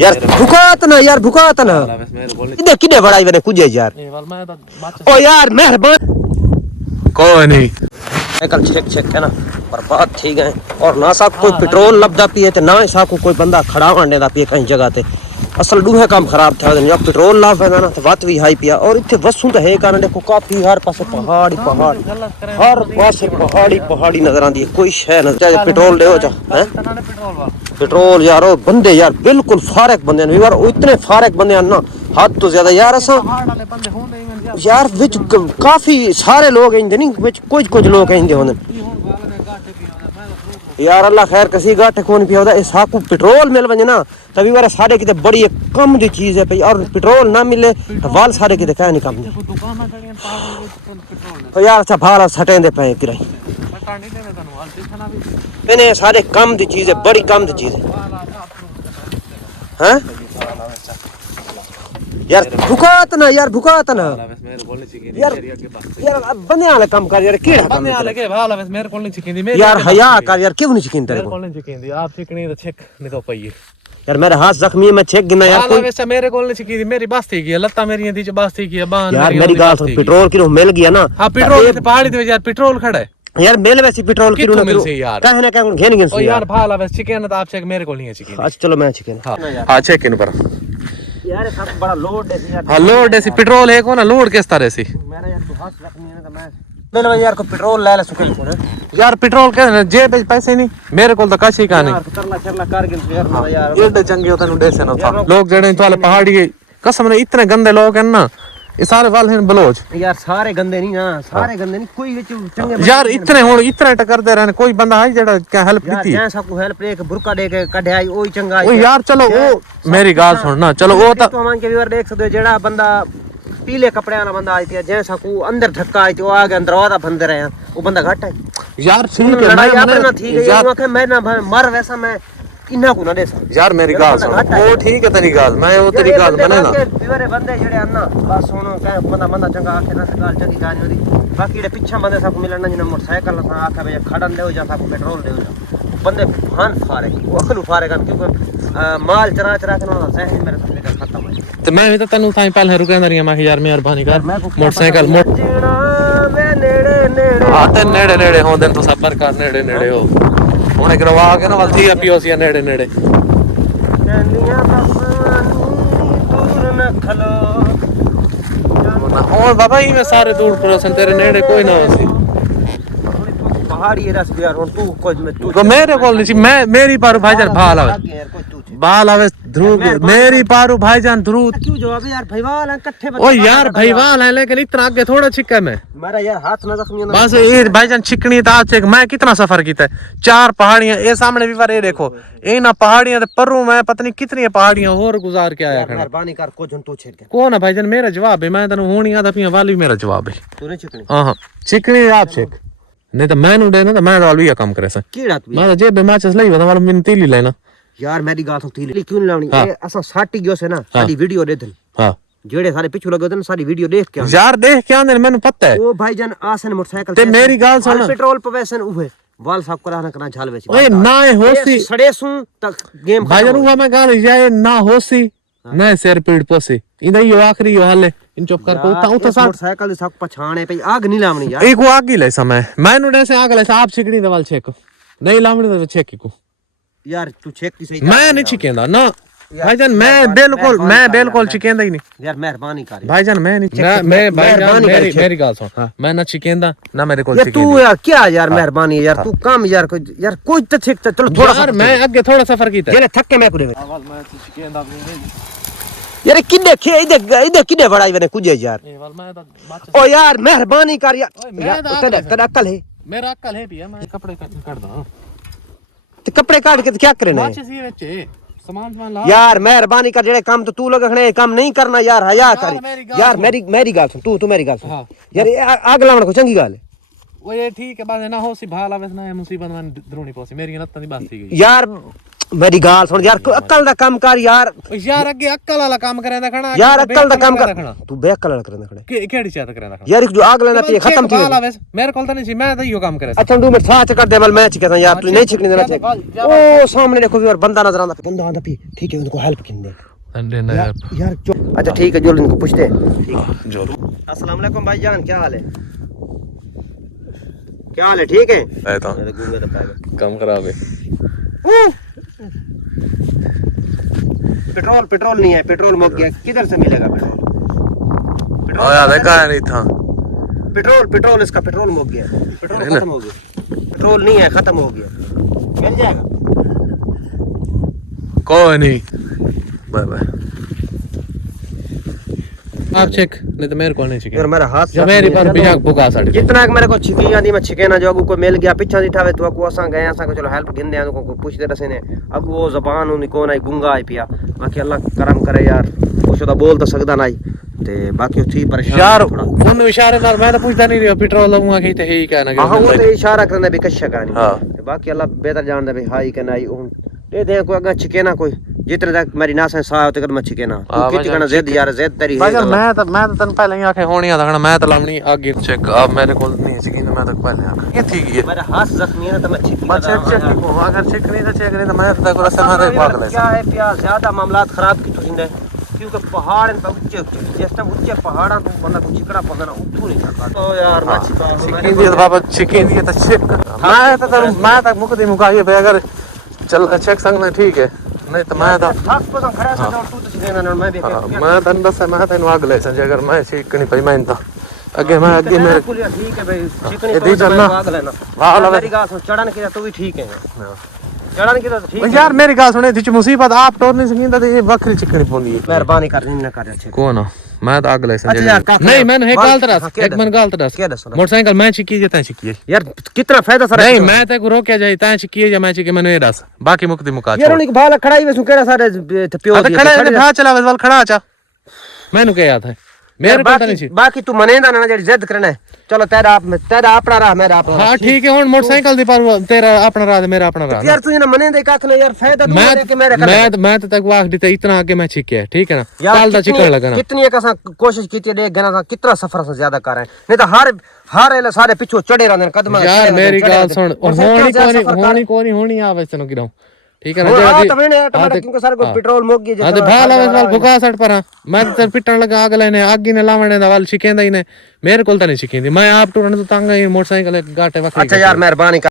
यार भुकात ना यार भुकात ना किदे किदे बड़ाई बने कुजे यार ओ यार मेहरबान कोई नहीं कल चेक चेक है ना पर बात ठीक है और ना सा कोई पेट्रोल लबदा पिए ते ना सा कोई बंदा खड़ा होने दा पिए कहीं जगह ते असल दूहे काम खराब था या पेट्रोल ला पैदा ना तो बात भी हाई पिया और इत्थे वसू तो है कारण देखो काफी हर पासे पहाड़ पहाड़ हर पासे पहाड़ी नजर आंदी है कोई शय नजर पेट्रोल दे जा पेट्रोल यार ओ बंदे यार बिल्कुल फारक बंदे ने यार इतने फारक बंदे ना हद तो ज्यादा यार असा यार विच काफी सारे लोग इंदे नहीं विच कुछ लोग इंदे होने यार अल्लाह खैर कसी गाठ कौन पिया होता इस हाकू पेट्रोल मिल वने ना तभी वाला सारे किते बड़ी एक कम दी चीज है भाई और पेट्रोल ना मिले तो वाल सारे किते क्या नहीं कम तो यार अच्छा भाला सटे दे पे किराई मैंने सारे कम दी चीज है बड़ी कम दी चीज है हैं यार भुकात ना यार यार यार बंदे वाले काम कर यार केड़ा बंदे वाले के भाला बस मेरे को नहीं चिकिंदी मेरे यार हया कर यार क्यों नहीं चिकिंदी तेरे को नहीं चिकिंदी आप चिकनी तो चेक निको पई यार मेरे हाथ जख्मी है मैं चेक गिना यार कोई वैसे मेरे को नहीं चिकिंदी मेरी बस थी गई लत्ता मेरी थी बस थी गई बाहर यार मेरी गाल पेट्रोल की मिल गया ना हां पेट्रोल की पहाड़ी पे यार पेट्रोल खड़ा है यार मेल वैसी पेट्रोल की ना मिल से यार कहे ना कहे घेन घेन ओ यार भाला बस चिकन तो आप चेक मेरे को नहीं है चिकन अच्छा चलो मैं चिकन हां चेक इन पर यार सब बड़ा लोड है यार हां लोड है पेट्रोल है को ना लोड किस तरह से मेरा यार तू हाथ रखनी है तो मैं मेरे यार को पेट्रोल ले ले सुकल को यार पेट्रोल के जेब में पैसे नहीं मेरे को तो काशी का नहीं यार करला चरला कर गिन यार मेरा यार ये चंगे होता नु देसे ना था लोग जड़े वाले पहाड़ी कसम ने इतने गंदे लोग हैं ना ये सारे वाल हैं बलोच यार सारे गंदे नहीं हां सारे गंदे नहीं कोई विच चंगे यार इतने हुन इतने टकर दे रहने कोई बंदा है जेड़ा क्या हेल्प दी यार जैसा को हेल्प एक बुरका दे के कढे आई ओही चंगा ओ यार चलो वो मेरी गाल सुन ना चलो वो तो मान के व्यूअर देख सकते हो जेड़ा बंदा पीले कपड़े वाला बंदा आई थी जैसा को अंदर धक्का आई थी वो आगे दरवाजा बंद रहे वो बंदा घट है यार ठीक है लड़ाई आपने ना ठीक है यार मैं ना मर वैसा मैं इना को ना दे यार मेरी गाल सुन वो ठीक है तेरी गाल मैं वो तेरी गाल बने ना बिवरे बंदे जेड़े अन्ना बस सुनो कह बंदा चंगा आखे ना गाल चंगी गानी होदी बाकी जेड़े पीछे बंदे सब मिलना जिन मोटरसाइकिल सा आखे भई खड़न दे जा सब पेट्रोल दे जा बंदे भान फारे वो अखलू फारे kan क्योंकि माल चरा के ना सही मेरे से खत्म है तो मैं भी तो तन्नू ताई पहले रुकंदा रही मैं यार मेहरबानी कर मोटरसाइकिल मैं नेड़े आते नेड़े हो दिन तो सफर कर नेड़े हो हुन करवा के ना वलती पीओसी नेड़े चंदियां दूर न खलो और बाबा ही मैं सारे दूर पड़ोसन तेरे नेड़े कोई ना होसी पहाड़ी रस यार और तू कोई मैं तू मेरे को नहीं मैं मेरी पारू भाईजान बाल आवे ध्रुव मेरी पारू भाईजान ध्रुव क्यों जवाब यार भाईवाल हैं इकट्ठे ओ यार भाईवाल हैं लेकिन इतना आगे थोड़ा छिक्का मैं मेरा यार हाथ ना जख्मी ना बस ये भाईजान छिकनी था चेक मैं कितना सफर कीता है 4 पहाड़ियां ये सामने भी बार ये देखो ए ना पहाड़ियां ते पररू मैं पता नहीं कितनी पहाड़ियां और गुजार के आया मेहरबानी कर को जन तू छेड़ के कौन है भाईजान मेरा जवाब है मैं तनु होनी आदा पिया वाली मेरा जवाब है तूने छिकनी हां छिकनी आप चेक नहीं तो मैं नु देना तो मैं वाल भी काम करे सा कीड़ा तू मैं जेब में मैचेस लई बता वाला मिन तीली लेना यार मेरी गाल तो तीली क्यों नहीं लावनी ए असा साटी गयो से ना साडी वीडियो दे दे हां जेड़े सारे पिछू लगे थे सारी वीडियो देख के यार देख के आंदे मैंने पता है ओ भाईजान आसन मोटरसाइकिल ते मेरी गाल सुन पेट्रोल पे वैसन उहे वाल साफ कराना करना झाल वेच ओए ना होसी सड़े सु तक गेम भाईजान हुआ मैं गाल जाए ना होसी ना सिर पीड़ पोसे इंदा यो आखरी यो हाले इन चुप कर को तो मोटरसाइकिल सब पछाणे पे आग नहीं लावनी यार एक आग ही ले समय मैंने ऐसे आग ले आप छिकनी दवाल छेक नहीं लावनी तो छेक को यार तू छेक की सही मैं नहीं छिकेंदा ना भाईजान मैं बिल्कुल चिकेंदा ही नहीं यार मेहरबानी कर भाईजान मैं नहीं मैं भाईजान मेरी गाल सुन मैं ना चिकेंदा ना मेरे को चिकेंदा तू यार क्या यार मेहरबानी यार तू काम यार कोई तो ठीक चलो थोड़ा यार मैं आगे थोड़ा सफर कीता है ये थक के मैं कुदे मैं चिकेंदा यार किने खे इधर किने बड़ाई बने कुजे यार ओ यार मेहरबानी कर यार तेरा अक्ल है मेरा अक्ल है भी है मैं कपड़े काट दूं ते कपड़े काट के क्या करना है सामान ला यार मेहरबानी कर जेड़े काम तो तू लोग खने काम नहीं करना यार हया कर यार मेरी गाल सुन तू मेरी गाल सुन यार आग लावण को चंगी गाल है वो ये ठीक है बात है ना हो सी भाल आवे ना मुसीबत में द्रोणी पोसी मेरी नत्ता दी बात थी गई यार मेरी गाल सुन यार, अक्ल दा काम कर यार। यार अगे अक्ल वाला काम करेंदा खड़ा यार अक्ल दा काम कर, तू बेअक्ल वाला करेंदा खड़ा केड़ी चीज करेंदा खड़ा यार। जो आग लेना पे खत्म की मेरे कोल तो नहीं सी, मैं तो यो काम करे। अच्छा तू मेरे साथ कर दे, मैं कहता यार तू नहीं छिकने देना। ओ सामने देखो यार, बंदा नजर आंदा, बंदा आंदा पी, ठीक है उनको हेल्प किन दे यार। अच्छा ठीक है, जो इनको पूछते हैं। जो अस्सलाम वालेकुम भाईजान, क्या हाल है? क्या हाल है? ठीक है। मैं तो कम खराब है। पेट्रोल नहीं है, पेट्रोल मुक गया। किधर से मिलेगा पेट्रोल? आया देखा है नहीं था पेट्रोल इसका पेट्रोल मुक गया, पेट्रोल खत्म हो गया। पेट्रोल नहीं है, खत्म हो गया। मिल जाएगा? कोई नहीं, बाय बाय। आप चेक, नहीं तो मेरे को नहीं चाहिए यार मेरा हाथ जब मेरी पर बिजाक बुका साड़ी जितना मेरे को छिकी आंदी मैं छिके ना, जो अगू को मिल गया पीछा दिठावे तो को असा गए असा को चलो हेल्प गिन दे को पूछते रसे ने। अब वो जबान उन कोन आई गुंगा आई पिया, बाकी अल्लाह करम करे यार, कुछ तो बोल तो सकदा नहीं ते बाकी थी परेशान यार। उन इशारे नाल मैं तो पूछदा नहीं रहा पेट्रोल लूंगा कहीं ते ही कहना कि हां वो तो इशारा करने भी कश का नहीं। हां बाकी अल्लाह बेहतर जानदा भाई हाई के नहीं उन दे दे कोई अगर छिके ना, कोई जितने तक मेरी नास है सा होते कर मैं छिके ना। तू कित करना जिद यार, जिद तेरी है। भाई मैं तो तन पहले ही आके होनी आ था, मैं तो लावनी आगे चेक। अब मेरे को नहीं चाहिए, मैं तो पहले आके ये थी ये मेरा हाथ जख्मी है ना, तो मैं छिक चेक को अगर चेक नहीं तो मैं तो रस्ते में पागल है। क्या है प्यार ज्यादा मामलात खराब की तुझे, क्योंकि पहाड़ इन ऊंचे जिस टाइम ऊंचे पहाड़ा तो बंदा को चिकड़ा पगना उठू नहीं सकता। ओ यार मैं चिकन दिए बाबा, चिकन दिए तो चेक मैं तक मुकदी मुकाई भाई, अगर चल चेक संग ठीक है, नहीं तो मैं तो खास पसंद खड़ा सा और तू तो सीधे ना मैं भी मैं तन बस मैं तन अगले संजय अगर मैं ठीक नहीं भाई मैं तो आगे मैं आगे मेरे ठीक है भाई, चिकनी तो मैं भाग लेना। हां मेरी गाल सुन, चढ़न की तो भी ठीक है, चढ़न की तो ठीक है यार। मेरी गाल सुने थी मुसीबत आप टोर नहीं सकींदा, ये बकरी चिकनी पोंदी है। मेहरबानी कर नहीं ना कर अच्छे कौन मैं तो अगले संजय नहीं मैंने एक गाल तरस एक मन गाल तरस मोटरसाइकिल मैं छिकी जेता छिकी यार कितना फायदा सर। नहीं मैं ते को रोके जाई ता छिकी या मैं छिकी मैंने ये दस बाकी मुक्ति मुका यार उनके भाला खड़ाई वसु केड़ा सारे प्यो दिए खड़ा है भा चला वाल खड़ा आचा मैंने क्या याद है मेरे को नहीं छी। बाकी तू मनेंदा ना जेडी जिद करना है, चलो तेरा अपना राह मेरा अपना। हां ठीक है, हुन मोटरसाइकिल दी पर तेरा अपना राह मेरा अपना राह। यार तू ना मनेंदा काथ ना यार, फायदा तू ले के मेरे कर। मैं तो तक वाख दी इतना आगे मैं छिके ठीक है ना, काल दा चिकन लगना कितनी एक असा कोशिश कीती देख गना सा कितना सफर से ज्यादा कर रहे हैं, नहीं तो हर एले सारे पीछे चढ़े रहंदे कदम। यार मेरी गाल सुन, होनी आवे तनो गिराऊं ठीक है ना, तो मैंने टमाटर क्योंकि सारे को पेट्रोल मोग गई हां तो भाला वाल भुका सट पर मैं तो पिटन लगा आग लेने आगी ने लावणे दा वाल छिकेंदा ही ने मेरे कोल तो नहीं छिकेंदी। मैं आप टूरन तो तंग मोटरसाइकिल गाटे वखरी। अच्छा यार मेहरबानी।